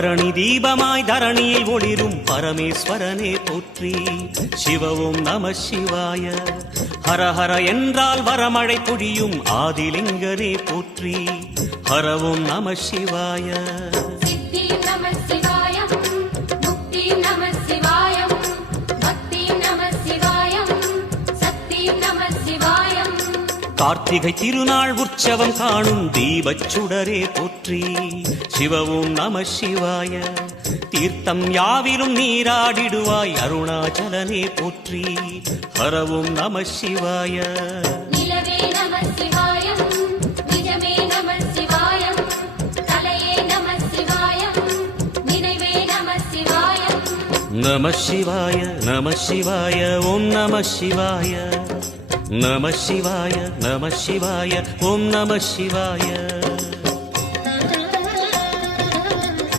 பரணி தீபமாய் தரணியில் ஒளிரும் பரமேஸ்வரனே போற்றி. சிவ ஓம் நம சிவாய. ஹர ஹர என்றால் வரமழை பொழியும் ஆதிலிங்கனே போற்றி. ஹர ஓம் நம சிவாய. கார்த்திகை திருநாள் உற்சவம் காணும் தீபச்சுடரே போற்றி. சிவ ஓம் நம சிவாய. தீர்த்தம் யாவிலும் நீராடிடுவாய் அருணாச்சலனே போற்றி. ஹர ஓம் நம சிவாய. நம சிவாய நம சிவாய ஓம் நம சிவாய. நம சிவாய நம சிவாய ஓம் நம சிவாய.